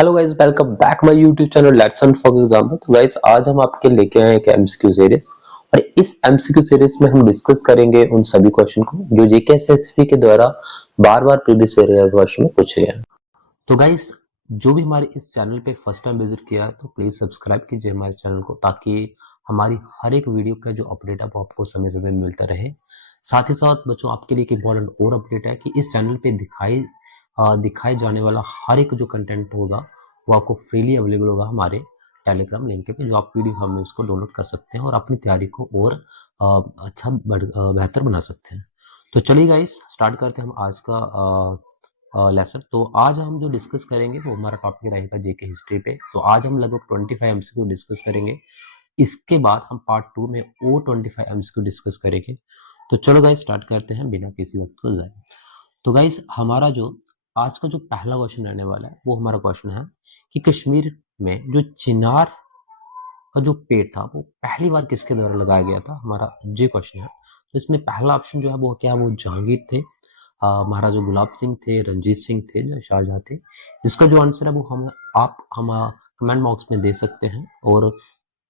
Hello guys, welcome back my YouTube channel let's learn for example. तो guys आज हम आपके लेके आए एक एमसीक्यू सीरीज और इस एमसीक्यू सीरीज में हम डिस्कस करेंगे उन सभी क्वेश्चन को जो जीके एसएससी के द्वारा बार-बार प्रीवियस ईयर क्वेश्चन में पूछे गए हैं। तो गाइस जो भी हमारे इस चैनल पे फर्स्ट टाइम विजिट किया है तो प्लीज सब्सक्राइब कीजिए हमारे चैनल को, ताकि हमारी हर एक वीडियो का जो अपडेट है वो आपको समय समय मिलता रहे। साथ ही साथ बच्चों आपके लिए एक इम्पोर्टेंट और अपडेट है कि इस चैनल पे दिखाए जाने वाला हर एक जो कंटेंट होगा वो आपको फ्रीली अवेलेबल होगा हमारे टेलीग्राम लिंक पे, जो आप पीडीएफ फॉर्म में उसको डाउनलोड कर सकते हैं और अपनी तैयारी को और बेहतर बना सकते हैं। तो चलिए गाइस स्टार्ट करते हैं हम आज का लेसन। तो आज हम जो डिस्कस करेंगे वो हमारा टॉपिक रहेगा जेके हिस्ट्री पे। तो आज हम लगभग 25 एमसीक्यू डिस्कस करेंगे। इसके बाद हम पार्ट 2 में और 25 एमसीक्यू डिस्कस करेंगे। तो चलो गाइस स्टार्ट करते हैं बिना किसी वक्त को जाए। तो गाइस हमारा जो आज का जो पहला क्वेश्चन रहने वाला है वो हमारा क्वेश्चन है कि कश्मीर में जो चिनार का जो पेड़ था वो पहली बार किसके द्वारा लगाया गया था, हमारा ये क्वेश्चन है। तो इसमें पहला ऑप्शन जो है वो क्या, वो जहांगीर थे, महाराजा गुलाब सिंह थे, रंजीत सिंह थे, जो शाहजहां थे। इसका जो आंसर है वो हम कमेंट बॉक्स में दे सकते हैं और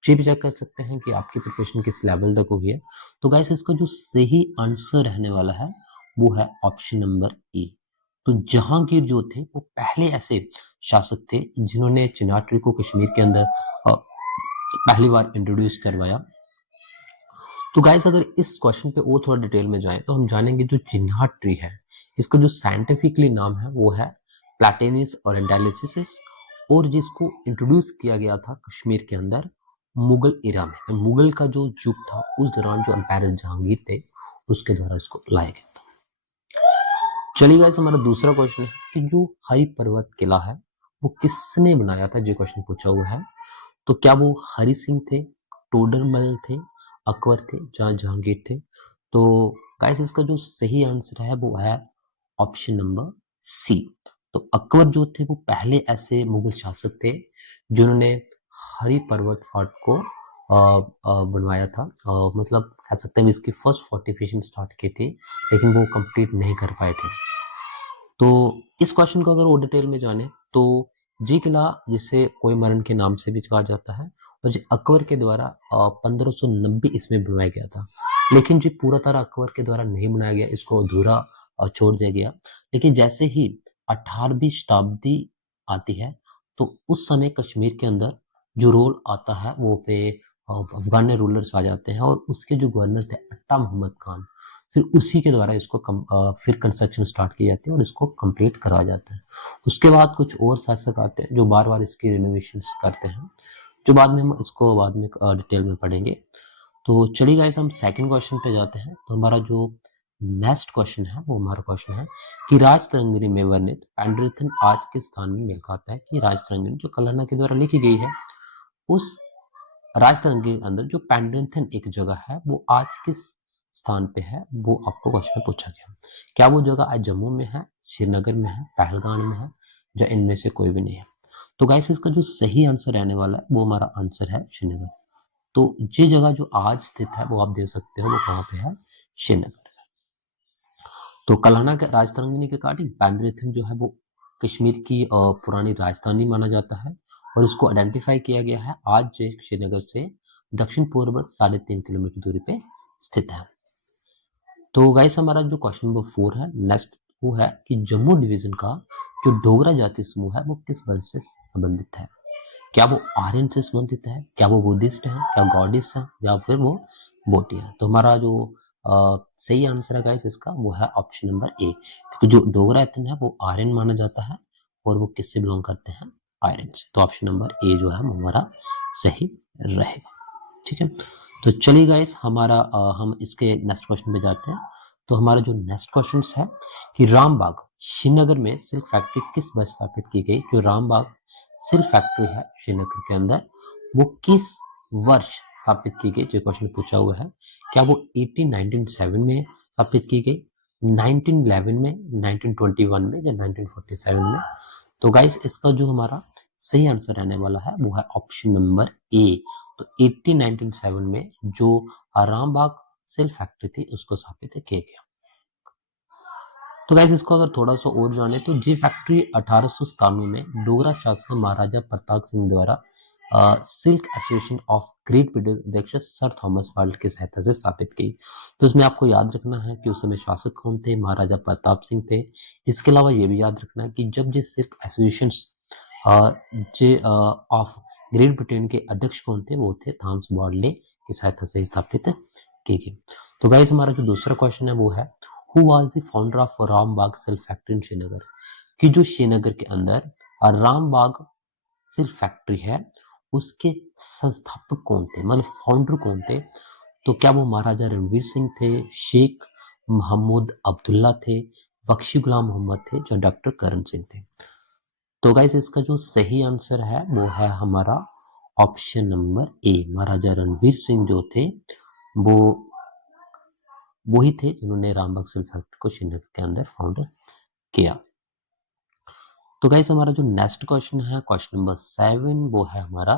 ये भी चेक कर सकते हैं कि आपकी प्रिपरेशन किस लेवल तक हुई है। तो गाइस इसका जो सही आंसर रहने वाला है वो है ऑप्शन नंबर ए। तो जहांगीर जो थे वो पहले ऐसे शासक थे जिन्होंने चिनार ट्री को कश्मीर के अंदर पहली बार इंट्रोड्यूस करवाया। तो गाइस अगर इस क्वेश्चन पे और थोड़ा डिटेल में जाएं तो हम जानेंगे जो चिनार ट्री है इसका जो साइंटिफिकली नाम है वो है प्लैटेनिस ओरिएंटालिस, और जिसको इंट्रोड्यूस किया गया था कश्मीर के अंदर मुगल इरा में। मुगल का जो युग था उस दौरान जो एम्पायर जहांगीर थे उसके द्वारा इसको लाया गया था। चलिए गाइस हमारा दूसरा क्वेश्चन है कि जो हरि पर्वत किला है वो किसने बनाया था, जो क्वेश्चन पूछा हुआ है। तो क्या वो हरि सिंह थे, टोडरमल थे, अकबर थे, जहांगीर थे। तो गाइस इसका जो सही आंसर है वो है ऑप्शन नंबर सी। तो अकबर जो थे वो पहले ऐसे मुगल शासक थे जिन्होंने हरि पर्वत फोर्ट को बनवाया था। मतलब कह सकते हैं इसकी फर्स्ट फोर्टिफिकेशन स्टार्ट की थी, लेकिन वो कंप्लीट नहीं कर पाए थे। तो इस क्वेश्चन को अगर और डिटेल में जाने तो जी किला जिसे कोई मरण के नाम से भी कहा जाता है और जी अकबर के द्वारा 1590 इसमें बनवाया गया था, लेकिन जी पूरा तरह अकबर के द्वारा नहीं बनाया गया, इसको अधूरा छोड़ दिया गया। लेकिन जैसे ही 18वीं शताब्दी आती है तो उस समय कश्मीर के अंदर जो रोल आता है वो पे अफगान रूलर्स आ जाते हैं और उसके जो गवर्नर थे अट्टा मोहम्मद खान, फिर उसी के द्वारा इसको फिर कंस्ट्रक्शन स्टार्ट की जाती है और इसको कंप्लीट करवाया जाता है। उसके बाद कुछ और शासक आते हैं जो बार बार इसकी रिनोवेशन करते हैं, जो बाद में हम इसको बाद में डिटेल में पढ़ेंगे। तो चलिए गाइस हम सेकंड क्वेश्चन पे जाते हैं। तो हमारा जो नेक्स्ट क्वेश्चन है वो हमारा क्वेश्चन है कि राजतरंगिणी में वर्णित पेंड्रिथन आज किस स्थान में मेल खाता है। कि राजतरंगिणी जो कलहना के द्वारा लिखी गई है उस राजतरंगी के अंदर जो पेंड्रिथन एक जगह है वो आज किस स्थान पे है, वो आपको क्वेश्चन में पूछा गया। क्या वो जगह आज जम्मू में है, श्रीनगर में है, पहलगाम में है, या इनमें से कोई भी नहीं है। तो गाइस इसका जो सही आंसर रहने वाला है वो हमारा आंसर है श्रीनगर। तो ये जगह जो आज स्थित है वो आप देख सकते हो वो कहाँ पे है, श्रीनगर। तो कलहना के राजतरंगिणी के अकॉर्डिंग पेंड्रिथन जो है वो कश्मीर की पुरानी राजधानी माना जाता है और इसको आइडेंटिफाई किया गया है आज जो श्रीनगर से दक्षिण पूर्व 3.5 किलोमीटर दूरी पे स्थित है। तो गाइस हमारा जो क्वेश्चन नंबर 4 है नेक्स्ट वो है कि जम्मू डिवीजन का जो डोगरा जाति समूह है वो किस वंश से संबंधित है। क्या वो आर्यन से संबंधित है, क्या वो बुद्धिस्ट है, क्या गॉडिस्ट है, या फिर वो बोटी है। तो हमारा जो सही आंसर है गाइस इसका वो है ऑप्शन नंबर ए, क्योंकि जो डोगरा एथन है वो आर्यन माना जाता है और वो किससे बिलोंग करते हैं, आर्यन से। तो ऑप्शन नंबर ए जो है हमारा सही रहेगा। ठीक है, तो चलिए गाइस हमारा हम इसके नेक्स्ट क्वेश्चन पे जाते हैं। तो हमारा जो नेक्स्ट क्वेश्चन है कि रामबाग श्रीनगर में सिल्क फैक्ट्री किस वर्ष स्थापित की गई। जो रामबाग सिल्क फैक्ट्री है श्रीनगर के अंदर वो किस वर्ष स्थापित की गई, जो क्वेश्चन पूछा हुआ है। क्या वो 1897 में स्थापित की गई, 1911 में, 1921 में, या 1947 में। तो गाइस इसका जो हमारा सही आंसर रहने वाला है वो है ऑप्शन नंबर ए। तो 1897 में जो रामबाग सेल फैक्ट्री थी उसको स्थापित किया गया। तो गाइस इसको अगर थोड़ा सा और जाने तो जी फैक्ट्री 1897 में डोगरा शासक महाराजा प्रताप सिंह द्वारा silk association of great Britain अध्यक्ष सर थॉमस वाल्ट की सहायता से स्थापित की। तो इसमें आपको याद रखना है कि उस समय शासक कौन थे, महाराजा प्रताप सिंह थे। इसके अलावा ये भी याद रखना है कि जब ये silk association J of great Britain के अध्यक्ष कौन थे, वो थे थॉमस वाल्ट की सहायता से स्थापित की गई। तो गाइस हमारा जो दूसरा क्वेश्चन है वो है who was the founder of Rambagh silk factory in Srinagar, कि जो श्रीनगर के अंदर रामबाग सिल्क फैक्ट्री है उसके संस्थापक कौन थे, मतलब फाउंडर कौन थे। तो क्या वो महाराजा रणवीर सिंह थे, शेख महमूद अब्दुल्ला थे, बख्शी गुलाम मोहम्मद थे, जो डॉक्टर करण सिंह थे। तो गाइस इसका जो सही आंसर है वो है हमारा ऑप्शन नंबर ए, महाराजा रणवीर सिंह जो थे वो वही थे जिन्होंने रामबाग सिल्क फैक्ट्री को श्रीनगर के अंदर फाउंड किया। तो गाइस हमारा जो नेक्स्ट क्वेश्चन है, क्वेश्चन नंबर 7, वो है हमारा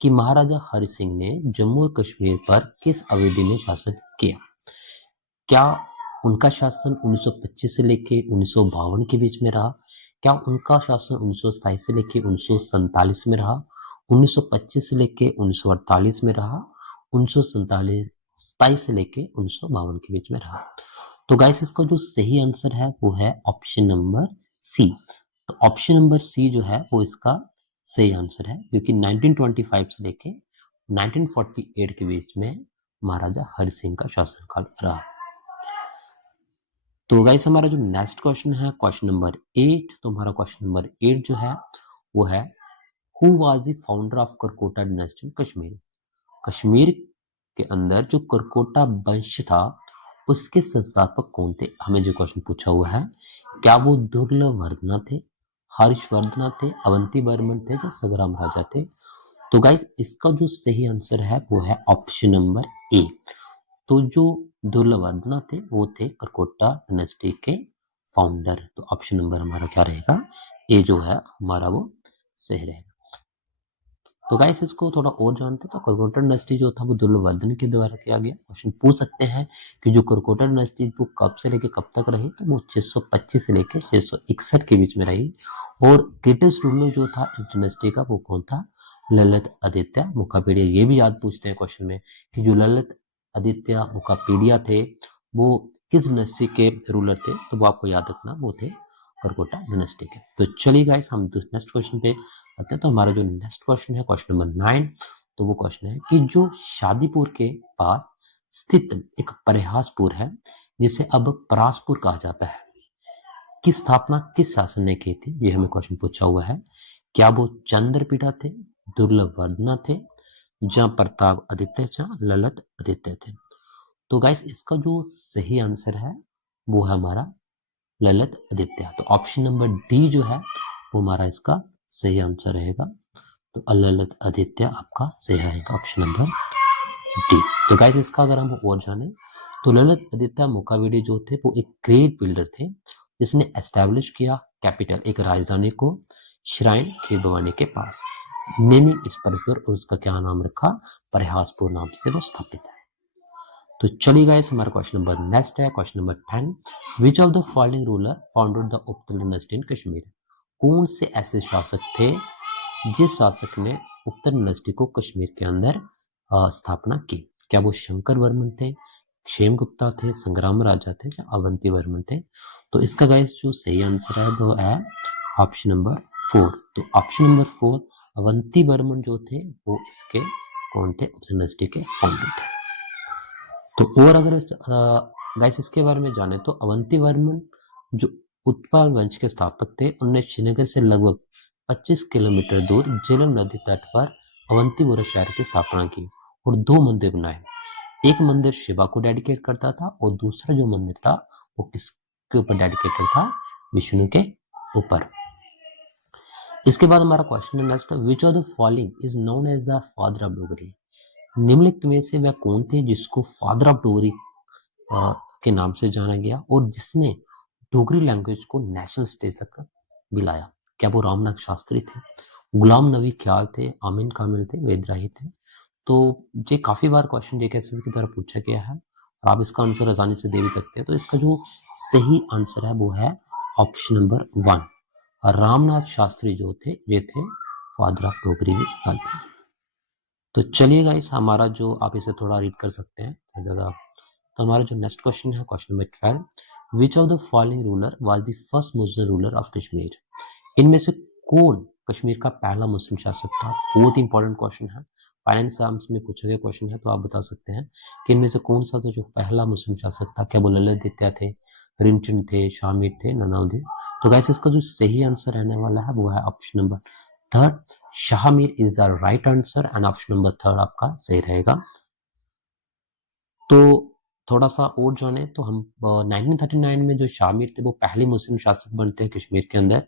कि महाराजा हरि सिंह ने जम्मू और कश्मीर पर किस अवधि में शासन किया। क्या उनका शासन 1925 से लेके 1952 के बीच में रहा, क्या उनका शासन 1927 से लेके 1947 में रहा, 1925 से लेके 1948 में रहा, 1927 से लेके 1952 के बीच में रहा। तो गाइस इसका जो सही आंसर है वो है ऑप्शन नंबर सी। तो ऑप्शन नंबर सी जो है वो इसका सही आंसर है, क्योंकि 1925 से लेके 1948 के बीच में महाराजा हरि सिंह का शासनकाल रहा। तो गाइस हमारा जो नेक्स्ट क्वेश्चन है, क्वेश्चन नंबर 8, तो हमारा क्वेश्चन नंबर 8 जो है वो है who was the founder of Karkota dynasty in Kashmir. Kashmir के अंदर जो करकोटा वंश था उसके संस्थापक कौन थे, हमें जो क्वेश्चन पूछा हुआ है। क्या वो दुर्लभवर्धना थे, हर्षवर्धना थे, अवंती बर्मन थे, या संग्राम राजा थे। तो गाइस इसका जो सही आंसर है वो है ऑप्शन नंबर ए। तो जो दुर्लभवर्धना थे वो थे करकोटा डायनेस्टी के फाउंडर। तो ऑप्शन नंबर हमारा क्या रहेगा, ए जो है हमारा वो सही रहेगा। तो गाइस इसको थोड़ा और जानते हैं तो करकोटा डायनेस्टी जो था वो दुर्लभवर्धन के द्वारा किया गया। क्वेश्चन पूछ सकते हैं कि जो करकोटा डायनेस्टी वो कब से लेके कब तक रही, तो वो 625 से लेके 661 के बीच में रही। और ग्रेटेस्ट रूलर जो था इस डायनेस्टी का वो कौन था, ललित आदित्य मुकापीडिया। ये भी याद पूछते हैं क्वेश्चन में कि जो ललित आदित्य मुकापीडिया थे वो किस डायनेस्टी के रूलर थे, तो वो आपको याद रखना वो थे करकोटा डायनेस्टी के। तो चलिए गाइस हम नेक्स्ट क्वेश्चन पे आते हैं। तो हमारा जो नेक्स्ट क्वेश्चन है क्वेश्चन नंबर 9, तो वो क्वेश्चन है कि जो शादीपुर के पास स्थित एक परिहासपुर है जिसे अब परासपुर कहा जाता है, की स्थापना किस शासन ने की थी, ये हमें क्वेश्चन पूछा हुआ है। क्या वो चंद्रपीढ़ा थे, दुर्लभवर्धना थे, जहां प्रताप आदित्य, जहां ललित आदित्य थे। तो गाइस इसका जो सही आंसर है वो है हमारा ललित आदित्य। तो ऑप्शन नंबर डी जो है वो हमारा इसका सही आंसर रहेगा। तो ललित आदित्य आपका सही रहेगा ऑप्शन नंबर डी। तो गाइस इसका अगर हम और जाने तो ललित आदित्य मुकाबेडी जो थे वो एक ग्रेट बिल्डर थे जिसने एस्टैब्लिश किया कैपिटल, एक राजधानी को श्राइन खीर भवानी के पास, नेमिंग इट्स परिसर, और उसका क्या नाम रखा, परिहासपुर नाम से वो स्थापित है। तो चलिए गाइस हमारा क्वेश्चन नंबर नेक्स्ट है question number 10, which of the following ruler founded the उपतल डायनेस्टी इन कश्मीर। कौन से ऐसे शासक थे जिस शासक ने उपतल डायनेस्टी को कश्मीर के अंदर स्थापना की। क्या वो शंकर वर्मन थे, क्षेम गुप्ता थे, संग्राम राजा थे, या अवंती वर्मन थे। तो इसका गाइस जो सही आंसर है वो है ऑप्शन नंबर 4। तो ऑप्शन नंबर 4 अवंती वर्मन जो थे वो इसके कौन थे, उपतल डायनेस्टी के फाउंडर थे। तो और अगर गाइस इसके बारे में जाने तो अवंती वर्मन जो उत्पाल वंश के स्थापक थे, उन्होंने श्रीनगर से लगभग 25 किलोमीटर दूर झेलम नदी तट पर अवंतीपुरा शहर की स्थापना की और 2 मंदिर बनाए। एक मंदिर शिवा को डेडिकेट करता था और दूसरा जो मंदिर था वो किसके ऊपर डेडिकेटेड था, विष्णु के ऊपर। इसके बाद हमारा क्वेश्चन है next, which of the following is known as the father of Dogri. निम्नलिखित में से वह कौन थे जिसको फादर ऑफ डोगरी के नाम से जाना गया और जिसने डोगरी लैंग्वेज को नेशनल स्टेज तक भी लाया। क्या वो रामनाथ शास्त्री थे, गुलाम नबी ख्याल थे, आमीन कामिल थे, वेदराही थे। तो ये काफी बार क्वेश्चन जेकेएसएसबी की तरफ पूछा गया है आप इसका आंसर आसानी से दे भी सकते हैं। तो इसका जो सही आंसर है वो है ऑप्शन नंबर 1। रामनाथ शास्त्री जो थे वे थे फादर ऑफ डोगरी भी कहते हैं। तो चलिए गाइस, हमारा जो आप इसे थोड़ा रीड कर सकते हैं ज़्यादा। तो हमारा जो नेक्स्ट क्वेश्चन है question number 12, which of the following ruler was the first Muslim ruler of Kashmir? इनमें से कौन कश्मीर का पहला मुस्लिम शासक था? बहुत इंपॉर्टेंट क्वेश्चन है, फाइनेंस एग्जाम्स में पूछा गया क्वेश्चन है। तो आप बता सकते हैं कि इनमें से कौन सा था जो पहला मुस्लिम शासक था? क्या वो ललित थे, रिमचंद थे, शामिर थे, ननाउद्दीन? तो गाइस, इसका जो सही आंसर रहने वाला है वो है option number 3, Shahmir is the right answer and option number 3 आपका सही रहेगा। तो थोड़ा सा और जाने तो हम 1939 में जो शामिर थे वो पहले मुस्लिम शासक बनते हैं कश्मीर के अंदर,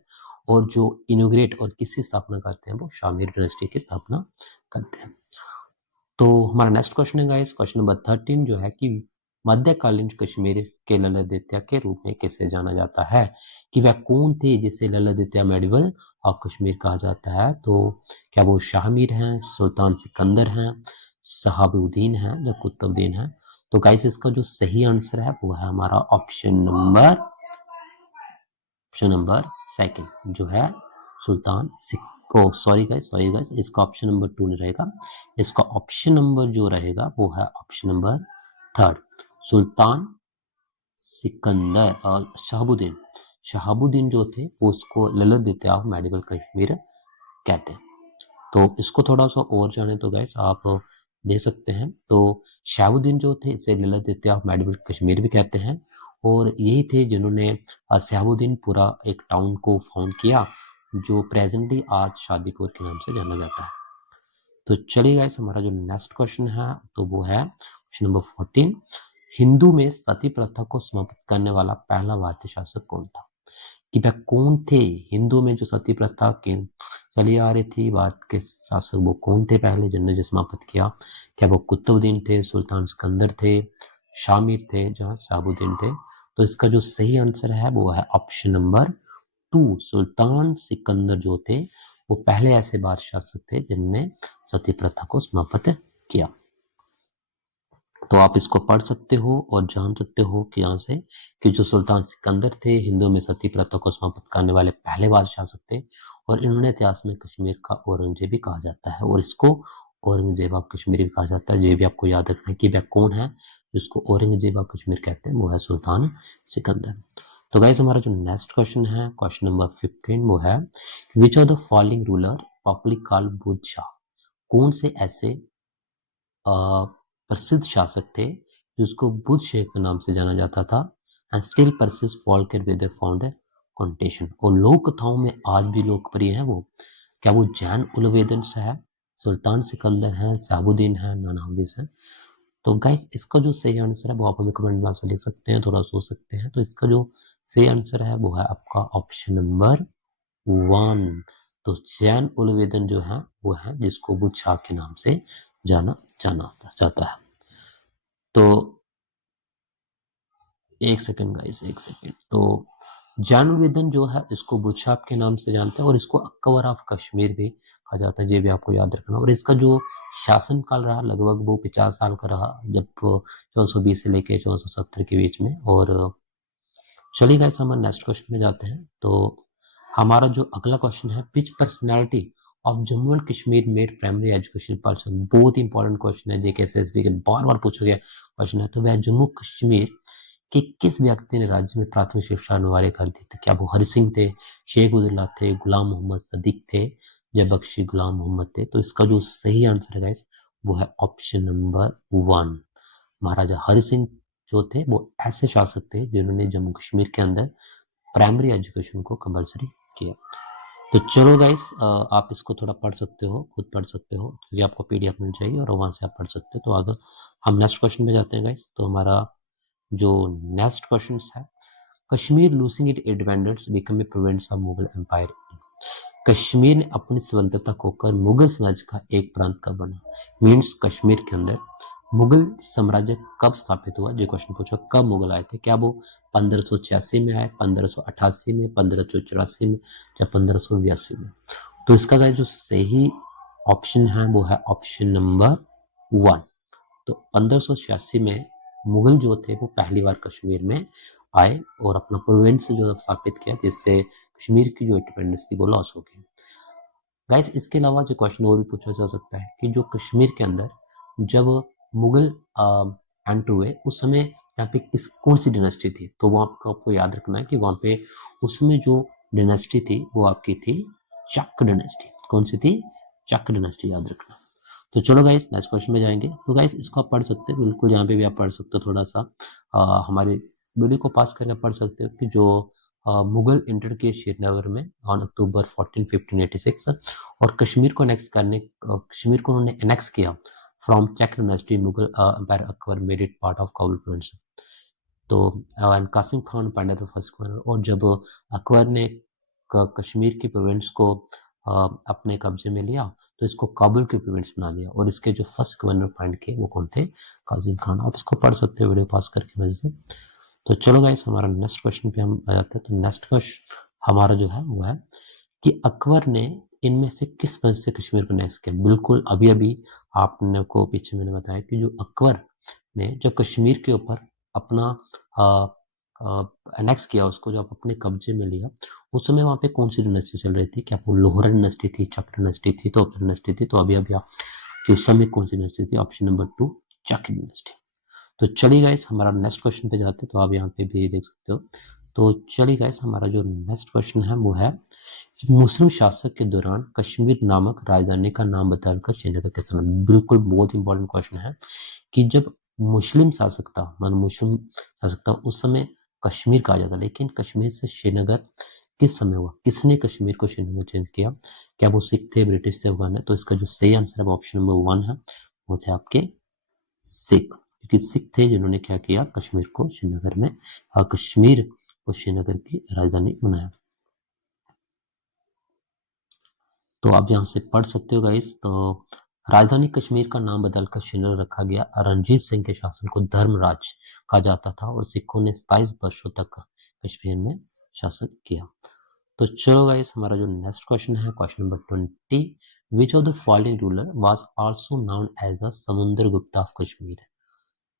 और जो इनोग्रेट और किसकी स्थापना करते हैं वो शामिर डायनेस्टी की स्थापना करते हैं। तो हमारा नेक्स्ट क्वेश्चन है गाइस क्वेश्चन नंबर 13 जो है कि मध्यकालीन कश्मीर के ललित के रूप में किसे जाना जाता है? कि वह कौन थे जिसे ललित मेडिवल ऑफ कश्मीर कहा जाता है? तो क्या वो शाहमीर हैं, सुल्तान सिकंदर हैं, शहाबुद्दीन हैं या कुतुबुद्दीन हैं? तो गाइस, इसका जो सही आंसर है वो है हमारा ऑप्शन नंबर 2 जो है सुल्तान सॉरी गाइस, इसका ऑप्शन नंबर 2 नहीं रहेगा। इसका ऑप्शन नंबर जो रहेगा वो है ऑप्शन नंबर 3, सुल्तान सिकंदर और शहाबुद्दीन जो थे वो उसको ललित मेडिवल कश्मीर कहते हैं। तो इसको थोड़ा सा और जाने तो गाइस आप दे सकते हैं। तो शहाबुद्दीन जो थे इसे ललित ऑफ मेडिवल कश्मीर भी कहते हैं, और यही थे जिन्होंने शहाबुद्दीनपुरा एक टाउन को फाउंड किया जो प्रेजेंटली आज शादीपुर के नाम से जाना जाता है। तो चलिए गाइस, हमारा जो नेक्स्ट क्वेश्चन है तो वो है क्वेश्चन नंबर 14, हिंदू में सती प्रथा को समाप्त करने वाला पहला भारतीय शासक कौन था? कि वह कौन थे हिंदू में जो सती प्रथा के चली आ रही थी, भारत के शासक वो कौन थे पहले जिन्होंने जो समाप्त किया? क्या वो कुतुबुद्दीन थे, सुल्तान सिकंदर थे, शामिर थे, जहां शहाबुद्दीन थे? तो इसका जो सही आंसर है वो है ऑप्शन नंबर 2, सुल्तान सिकंदर जो थे वो पहले ऐसे बादशाह थे जिन्होंने सती प्रथा को समाप्त किया। तो आप इसको पढ़ सकते हो और जान सकते हो कि यहाँ से कि जो सुल्तान सिकंदर थे हिंदुओं में सती प्रथा को समाप्त करने वाले पहले बादशाह थे, और इन्होंने इतिहास में कश्मीर का औरंगजेब भी कहा जाता है, और इसको औरंगजेब ऑफ कश्मीर भी कहा जाता है। ये भी आपको याद रखना है कि वह कौन है जिसको औरंगजेब ऑफ कश्मीर कहते हैं, वो है सुल्तान सिकंदर। तो गाइस, हमारा जो नेक्स्ट क्वेश्चन है क्वेश्चन नंबर 15 वो है विच of the following ruler popularly called Buddha Shah? कौन से ऐसे प्रसिद्ध शासक थे जिसको बुद्ध शेख के नाम से जाना जाता था, and still persist folklore with found contention, और लोक कथाओं में आज भी लोकप्रिय है वो? क्या वो जैन उलवेदन है, सुल्तान सिकंदर है, शहाबुद्दीन है, ननाउद्दीन है? तो गाइस, इसका जो सही आंसर है वो आप हमें कमेंट बॉक्स में लिख सकते हैं, थोड़ा सोच सकते हैं। तो इसका जो सही आंसर है वो है आपका ऑप्शन नंबर 1। तो जैन उलवेदन जो है वो है जिसको बुद्ध शाह के नाम से जाना जाता है। तो एक सेकंड गाइस, एक सेकंड। तो जानवेदन जो है इसको बुशराब के नाम से जानते हैं, और इसको अकबर ऑफ कश्मीर भी कहा जाता है, ये भी आपको याद रखना। और इसका जो शासन काल रहा लगभग वो 50 साल का रहा, जब 1420 से लेके 1470 के बीच में। और चलिए गाइस, हम नेक्स्ट क्वेश्चन में जाते हैं। तो हमारा जो अगला क्वेश्चन है, which personality of Jammu and Kashmir made primary education person? बहुत इंपॉर्टेंट क्वेश्चन है, जेके एसएसबी के बार बार पूछा गया क्वेश्चन है। तो वह जम्मू कश्मीर कि किस व्यक्ति ने राज्य में प्राथमिक शिक्षा अनिवार्य कर दी थी? क्या वो हरि सिंह थे, शेख उदुल्ला थे, गुलाम मोहम्मद सदीक थे, या बख्शी गुलाम मोहम्मद थे? तो इसका जो सही आंसर है गाइस वो है ऑप्शन नंबर 1, महाराजा हरि सिंह जो थे वो ऐसे शासक थे जिन्होंने जम्मू कश्मीर के अंदर प्राइमरी एजुकेशन को कंपलसरी किया। तो चलो गाइस, आप इसको थोड़ा पढ़ सकते हो, खुद पढ़ सकते हो, क्योंकि आपको पीडीएफ मिल जाएगी और वहां से आप पढ़ सकते हो। तो अगर हम नेक्स्ट क्वेश्चन में जाते हैं गाइस, तो हमारा जो नेक्स्ट क्वेश्चन है, Kashmir losing it independence become a province of Mughal empire. Kashmir ने अपनी स्वतंत्रता खोकर मुगल साम्राज्य का एक प्रांत कब बना? मीन्स कश्मीर के अंदर मुगल साम्राज्य कब स्थापित हुआ? जो क्वेश्चन पूछा, कब मुगल आए थे? क्या वो 1586 में आए, 1588 में, 1584 में, या 1582 में? तो इसका जो सही ऑप्शन है वो है ऑप्शन नंबर 1। तो 1586 में मुगल जो थे वो पहली बार कश्मीर में आए और अपना प्रोविंस जो स्थापित किया, जिससे कश्मीर की जो इंडिपेंडेंस थी वो लॉस हो गई। गाइस इसके अलावा जो क्वेश्चन और भी पूछा जा सकता है कि जो कश्मीर के अंदर जब मुगल एंटर हुए उस समय यहाँ पे कौन सी डिनेस्टी थी, तो वो आपको याद रखना है कि वहाँ पे उसमें जो डिनेस्टी थी वो आपकी थी चक डिनेस्टी। कौन सी थी? चक डिनेस्टी, याद रखना। तो चलो गाइस नेक्स्ट क्वेश्चन में जाएंगे। तो गाइस इसको आप पढ़ सकते हैं, बिल्कुल यहाँ पे भी आप पढ़ सकते हो, थोड़ा सा हमारे वीडियो को पास करके पढ़ सकते हो कि जो मुगल इंटर किए श्रीनगर में ऑन अक्टूबर 14 1586 और कश्मीर को कश्मीर को उन्होंने एनेक्स किया from Chak dynasty. Mughal empire Akbar made it part of Kabul province. तो and Qasim Khan Pandya the first governor, और जब अकबर ने कश्मीर की प्रोविंस को अपने कब्जे में लिया तो इसको काबुल की प्रोविंस बना दिया, और इसके जो फर्स्ट गवर्नर अपॉइंट किए वो कौन थे? कासिम खान। आप इसको पढ़ सकते हो वीडियो पास करके वजह से। तो चलो गाइस हमारा नेक्स्ट क्वेश्चन पे हम आ जाते हैं। तो नेक्स्ट क्वेश्चन हमारा जो है वो है कि अकबर ने इनमें से किस वजह से कश्मीर को नेक्स्ट किया? बिल्कुल अभी अभी आपने को पीछे मैंने बताया कि जो अकबर ने जब कश्मीर के ऊपर अपना एनेक्स किया, उसको जब अपने कब्जे में लिया, उस समय वहां पे कौन सी डिनेस्टी चल रही थी? क्या वो लोहरा डिनेस्टी थी, चक डिनेस्टी थी, तो डिनेस्टी थी? तो अभी अभी आप कि उस समय कौन सी डिनेस्टी थी? ऑप्शन नंबर 2 चक डिनेस्टी। तो चलिए गाइस हमारा नेक्स्ट क्वेश्चन पे जाते हैं। तो आप यहाँ पे भी देख सकते हो। तो चलिए गाइस हमारा जो नेक्स्ट क्वेश्चन है वो है कि मुस्लिम शासक के दौरान कश्मीर नामक राजधानी का नाम बदलकर श्रीनगर कैसे बना? बिल्कुल बहुत इंपॉर्टेंट क्वेश्चन है कि जब मुस्लिम शासक था, मतलब मुस्लिम शासक था, उस समय कश्मीर कहा जाता, लेकिन कश्मीर से श्रीनगर किस समय हुआ? किसने कश्मीर को श्रीनगर चेंज किया? क्या वो सिख थे, ब्रिटिश थे, अफगान है? तो इसका जो सही आंसर है वो ऑप्शन नंबर 1 है, वो थे आपके सिख। क्योंकि सिख थे जिन्होंने क्या किया? कश्मीर को श्रीनगर में कश्मीर को श्रीनगर की राजधानी बनाया। तो आप यहाँ से पढ़ सकते हो गाइस। तो राजधानी कश्मीर का नाम बदलकर श्रीनगर रखा गया। रणजीत सिंह के शासन को धर्मराज कहा जाता था और सिखों ने 27 वर्षों तक कश्मीर में शासन किया। तो चलो गाइस हमारा जो नेक्स्ट क्वेश्चन है question number 20, which of the following ruler was also known as the Samudragupta of Kashmir?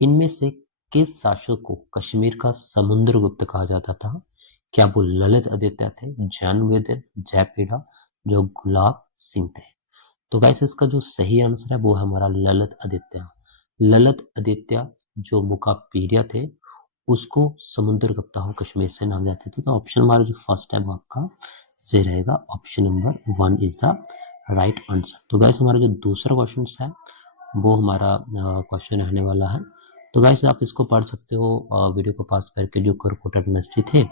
इनमें से किस शासक को कश्मीर का समुद्रगुप्त कहा जाता था? क्या वो ललित आदित्य थे, जैनवेद, जयपीड़ा, जो गुलाब सिंह थे? तो गाइस इसका जो सही आंसर है वो है हमारा ललित आदित्य। ललित आदित्य जो मुकापीरिया थे उसको समुद्रगुप्ता हो कश्मीर से नाम जाते थे। तो ऑप्शन हमारा जो फर्स्ट है वो आपका सही रहेगा, option number 1 is the right answer. तो गाइस हमारा जो दूसरा क्वेश्चन है वो हमारा क्वेश्चन रहने वाला है। तो गाइस आप इसको पढ़ सकते हो वीडियो को पास करके। जो करकोटा डायनेस्टी थे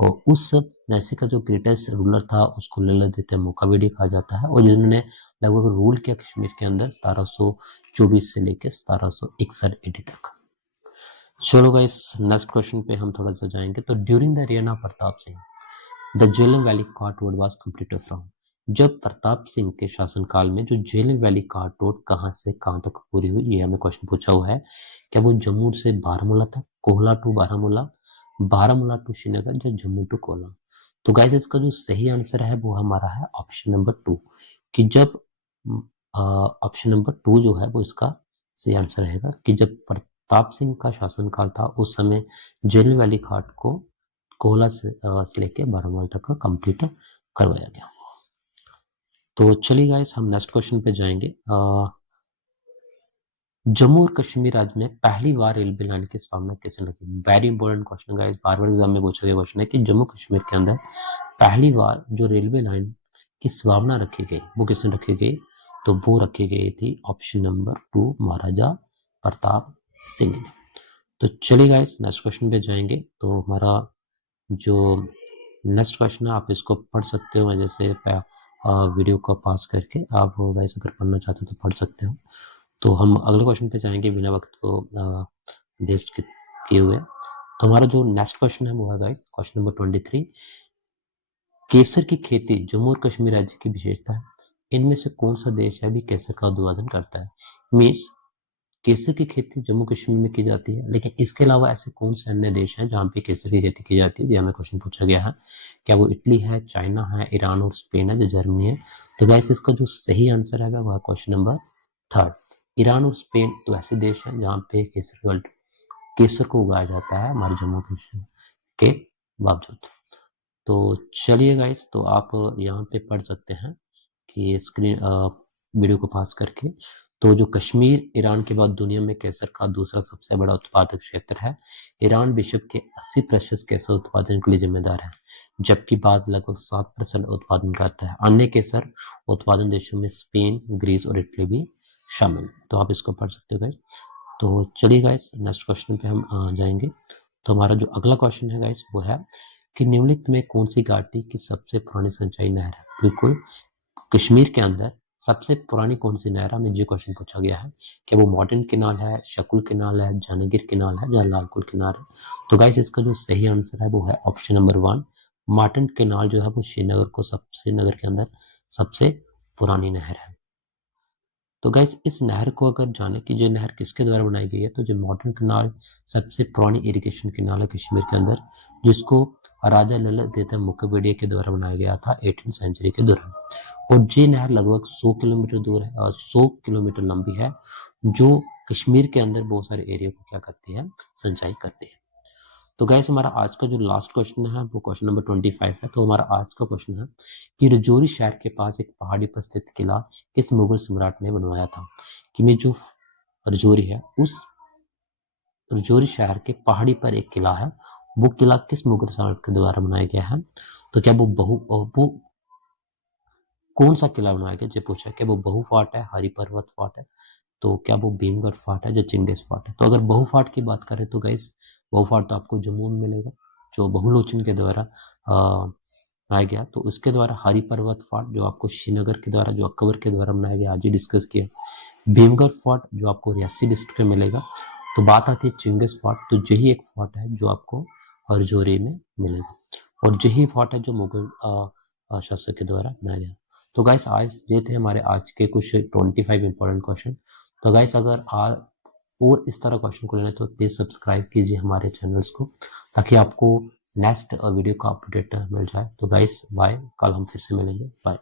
और उस डायनेस्टी का जो ग्रेटेस्ट रूलर था उसको ललित मुकाबेडी कहा जाता है, और जिन्होंने लगभग रूल किया कश्मीर के अंदर 1724 से लेकर 1761 एडी तक। चलो गाइस नेक्स्ट क्वेश्चन पे हम थोड़ा सा जाएंगे। तो during the rain of Pratap Singh the Jhelum valley cart road was completed from? जब प्रताप सिंह के शासनकाल में जो झेलम वैली कार्ट रोड कहां से कहां तक पूरी हुई, ये हमें क्वेश्चन पूछा हुआ है। क्या वो जम्मू से बारामूला तक, कोहला टू बारामूला, बारामूला टू श्रीनगर, या जम्मू टू कोहला? तो गाइस इसका जो सही आंसर है वो हमारा है ऑप्शन नंबर 2, कि जब ऑप्शन नंबर 2 जो है वो इसका सही आंसर रहेगा कि जब प्रताप सिंह का शासनकाल था उस समय झेलम वैली घाट को कोहला से लेके बारामूला तक का कंप्लीट करवाया गया। तो चलिए गाइस हम नेक्स्ट क्वेश्चन पे जाएंगे। जम्मू और कश्मीर राज्य में पहली बार रेलवे लाइन की स्थापना कैसे लगी? वेरी इंपॉर्टेंट क्वेश्चन गाइस, बार बार एग्जाम में पूछा गया क्वेश्चन है कि जम्मू कश्मीर के अंदर पहली बार जो रेलवे लाइन की स्थापना रखी गई वो किसने रखी गई? तो वो रखी गई थी ऑप्शन नंबर 2 महाराजा प्रताप सिंह ने। तो चलिए गाइस नेक्स्ट क्वेश्चन पे जाएंगे। तो हमारा जो नेक्स्ट क्वेश्चन है आप इसको पढ़ सकते हो, जैसे वीडियो को पास करके आप गाइस अगर पढ़ना चाहते हो तो पढ़ सकते हो। तो हम अगले क्वेश्चन पे जाएंगे बिना वक्त को वेस्ट किए हुए। तो हमारा जो नेक्स्ट क्वेश्चन है वो है गाइस क्वेश्चन नंबर 23, केसर की खेती जम्मू और कश्मीर राज्य की विशेषता है। इनमें से कौन सा देश है भी केसर का उत्पादन करता है? मीन्स केसर की खेती जम्मू कश्मीर में की जाती है, लेकिन इसके अलावा ऐसे कौन से अन्य देश हैं जहाँ पे केसर की खेती की जाती है? ये हमें क्वेश्चन पूछा गया है। क्या वो इटली है, चाइना है, ईरान और स्पेन है, जो जर्मनी है? तो गाइस इसका जो सही आंसर है वह क्वेश्चन नंबर 3, ईरान और स्पेन तो ऐसे देश हैं जहाँ पे केसर केसर को उगाया जाता है हमारे जम्मू कश्मीर के बावजूद। तो चलिए गाइस, तो आप यहाँ पे पढ़ सकते हैं कि स्क्रीन वीडियो को पास करके, तो जो कश्मीर ईरान के बाद दुनिया में केसर का दूसरा सबसे बड़ा उत्पादक क्षेत्र है। ईरान विश्व के 80% केसर उत्पादन के लिए जिम्मेदार है, जबकि भारत लगभग 7% उत्पादन करता है। अन्य केसर उत्पादन देशों में स्पेन, ग्रीस और इटली भी शामिल। तो आप इसको पढ़ सकते हो गाइस। तो चलिए गाइस, नेक्स्ट क्वेश्चन पे हम जाएंगे। तो हमारा जो अगला क्वेश्चन है गाइस वो है कि निम्नलिखित में कौन सी घाटी की सबसे पुरानी सिंचाई नहर है। बिल्कुल, कश्मीर के अंदर सबसे पुरानी कौन सी नहर, हमें ये क्वेश्चन पूछा गया है कि वो मॉडर्न केनाल है, शकुल केनाल है, जानीगिर केनाल है या लालकुल केनाल है। तो गाइस इसका जो सही आंसर है वो है ऑप्शन नंबर 1, मॉडर्न केनाल जो है वो श्रीनगर के अंदर सबसे पुरानी नहर है। तो गाइस इस नहर को अगर जाने कि जो नहर किसके द्वारा बनाई गई है, तो जो मॉडर्न केनाल सबसे पुरानी इरिगेशन केनाल है कश्मीर के अंदर, जिसको राजा ललित द्वितीय मुखबिडिया के द्वारा बनाया गया था 18वीं सेंचुरी के दौरान। और ये नहर लगभग 100 किलोमीटर दूर है और 100 किलोमीटर लंबी है, जो कश्मीर के अंदर बहुत सारे एरिया को क्या करती है, सिंचाई करती है। तो गाइस हमारा आज का जो लास्ट क्वेश्चन है वो क्वेश्चन नंबर 25 है। तो हमारा आज का क्वेश्चन है कि रजौरी शहर के पास एक पहाड़ी पर स्थित किला किस मुगल सम्राट ने बनवाया था। कि में जो रजौरी है, उस रजौरी शहर के पहाड़ी पर एक किला है, वो किला किस मुगल सम्राट के द्वारा बनाया गया है। तो क्या वो कौन सा किला बनाया गया, जो पूछा क्या वो बहु फाट है, हरि पर्वत फाट है, तो क्या वो भीमगढ़ फाट है, जो चिंगेस फाट है। तो अगर बहु फाट की बात करें तो गाइस बहु फाट तो आपको जम्मू में मिलेगा, जो बहुलोचन के द्वारा बनाया गया। तो उसके द्वारा हरि पर्वत फाट जो आपको श्रीनगर के द्वारा, जो अकबर के द्वारा बनाया गया, आज ही डिस्कस किया। भीमगढ़ फाट जो आपको रियासी डिस्ट्रिक्ट में मिलेगा। तो बात आती है चिंगेस फाट, तो यही एक फाट है जो आपको हरजोरी में मिलेगा, और यही फाट है जो मुगल शासक के द्वारा बनाया गया। तो गाइस आज ये थे हमारे आज के कुछ 25 इंपॉर्टेंट क्वेश्चन। तो गाइस अगर और इस तरह क्वेश्चन को लेना तो प्लीज सब्सक्राइब कीजिए हमारे चैनल्स को, ताकि आपको नेक्स्ट वीडियो का अपडेट मिल जाए। तो गाइस बाय, कल हम फिर से मिलेंगे, बाय।